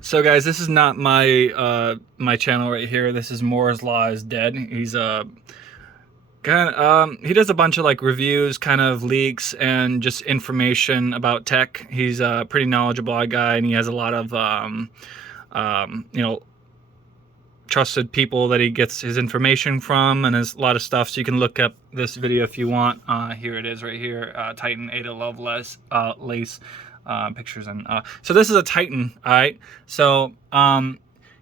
So guys, this is not my my channel right here. This is Moore's Law is Dead. He's kind of, he does a bunch of like reviews, kind of leaks, and just information about tech. He's a pretty knowledgeable guy, and he has a lot of you know, trusted people that he gets his information from, and there's a lot of stuff. So you can look up this video if you want. Here it is right here. Titan Ada Lovelace lace pictures, and so this is a Titan. All right. So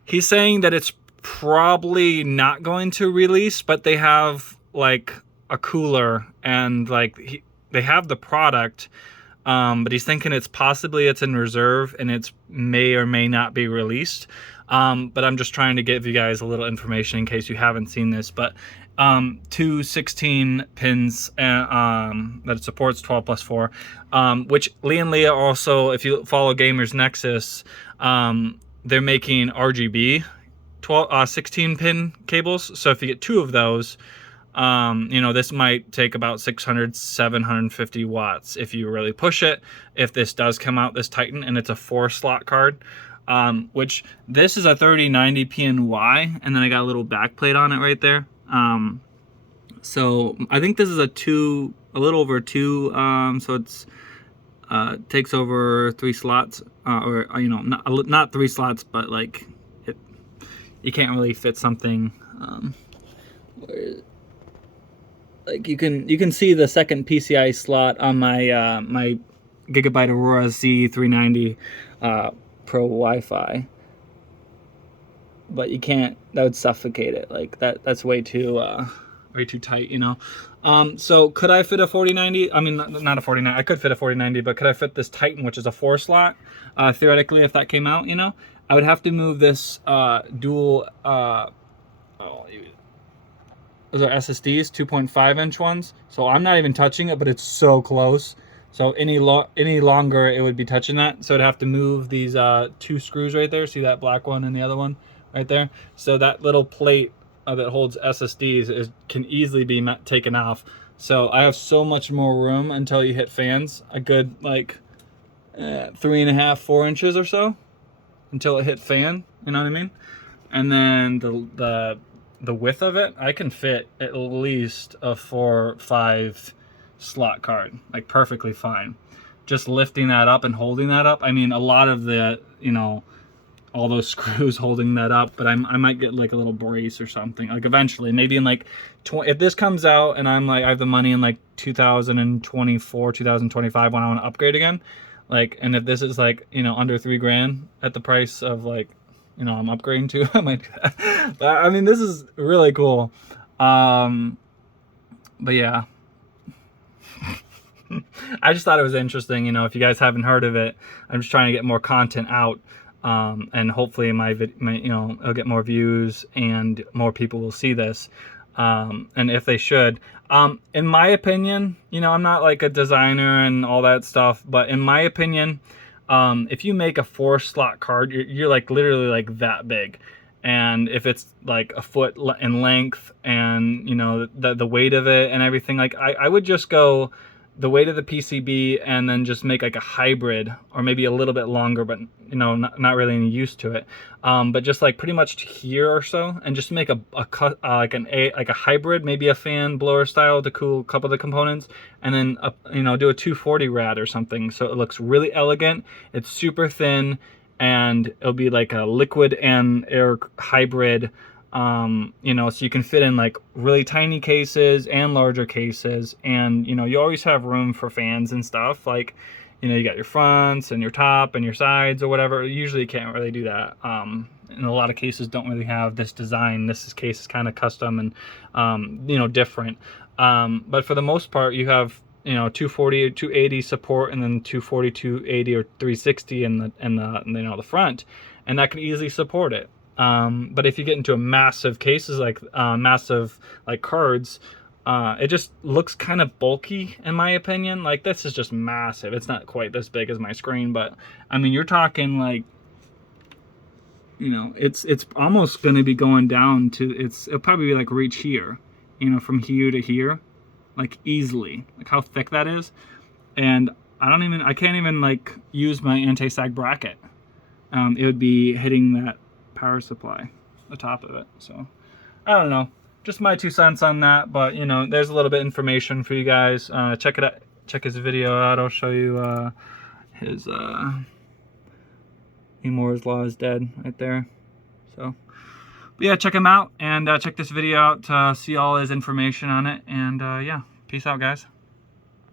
he's saying that it's probably not going to release, but they have like a cooler, and like they have the product. But he's thinking it's in reserve, and it's may or may not be released. But I'm just trying to give you guys a little information in case you haven't seen this. But two 16 pins that it supports 12+4, which Lee and Leah also, if you follow Gamers Nexus, they're making RGB 16 pin cables. So if you get two of those, you know, this might take about 600, 750 watts if you really push it. If this does come out, this Titan, and it's a 4-slot card, which this is a 3090 PNY, and then I got a little back plate on it right there. So I think this is a little over 2, so it's takes over 3 slots, or you know, not 3 slots, but like you can't really fit something. Like you can see the second PCI slot on my my Gigabyte Aurora Z390 Pro Wi-Fi, but you can't. That would suffocate it. Like that's way too tight, you know. So could I fit a 4090? I mean, not a 4090. I could fit a 4090, but could I fit this Titan, which is a 4-slot? Theoretically, if that came out, you know, I would have to move this dual. Those are SSDs, 2.5-inch ones. So I'm not even touching it, but it's so close. So any longer, it would be touching that. So I'd have to move these 2 screws right there. See that black one and the other one right there? So that little plate that holds SSDs can easily be taken off. So I have so much more room until you hit fans. A good like 3.5, 4 inches or so until it hit fan. You know what I mean? And then the width of it, I can fit at least a 4 or 5 slot card, like perfectly fine. Just lifting that up and holding that up. I mean, a lot of the, you know, all those screws holding that up, but I might get like a little brace or something. Like eventually, maybe in like, if this comes out and I'm like, I have the money in like 2024, 2025 when I want to upgrade again, like, and if this is like, you know, under $3,000 at the price of like, you know, I'm upgrading to, I might do that. But, I mean, this is really cool. But yeah, I just thought it was interesting. You know, if you guys haven't heard of it, I'm just trying to get more content out, and hopefully my you know, it'll get more views and more people will see this. And if they should, in my opinion, you know, I'm not like a designer and all that stuff, but in my opinion, if you make a 4-slot card, you're like literally like that big. And if it's like a foot in length, and you know, the weight of it and everything, like I would just go the weight of the PCB and then just make like a hybrid, or maybe a little bit longer, but you know, not really any use to it. But just like pretty much here or so, and just make like a hybrid, maybe a fan blower style to cool a couple of the components, and then you know, do a 240 rad or something, so it looks really elegant. It's super thin, and it'll be like a liquid and air hybrid. You know, so you can fit in like really tiny cases and larger cases, and you know, you always have room for fans and stuff. Like, you know, you got your fronts and your top and your sides or whatever. Usually you can't really do that. In a lot of cases don't really have this design. This case is kind of custom and you know, different. But for the most part, you have, you know, 240 or 280 support, and then 240, 280 or 360 in the you know, the front, and that can easily support it. But if you get into a massive cases, like massive like cards, it just looks kind of bulky in my opinion. Like this is just massive. It's not quite this big as my screen, but I mean, you're talking like, you know, it's almost going to be going down to, it'll probably be like reach here, you know, from here to here, like easily, like how thick that is. And I can't even like use my anti-sag bracket. it would be hitting that power supply, the top of it. So I don't know, just my 2 cents on that, but you know, there's a little bit of information for you guys. Check it out, check his video out. I'll show you his Moore's Law is Dead right there. So but yeah, check him out, and check this video out to see all his information on it. And yeah, peace out, guys.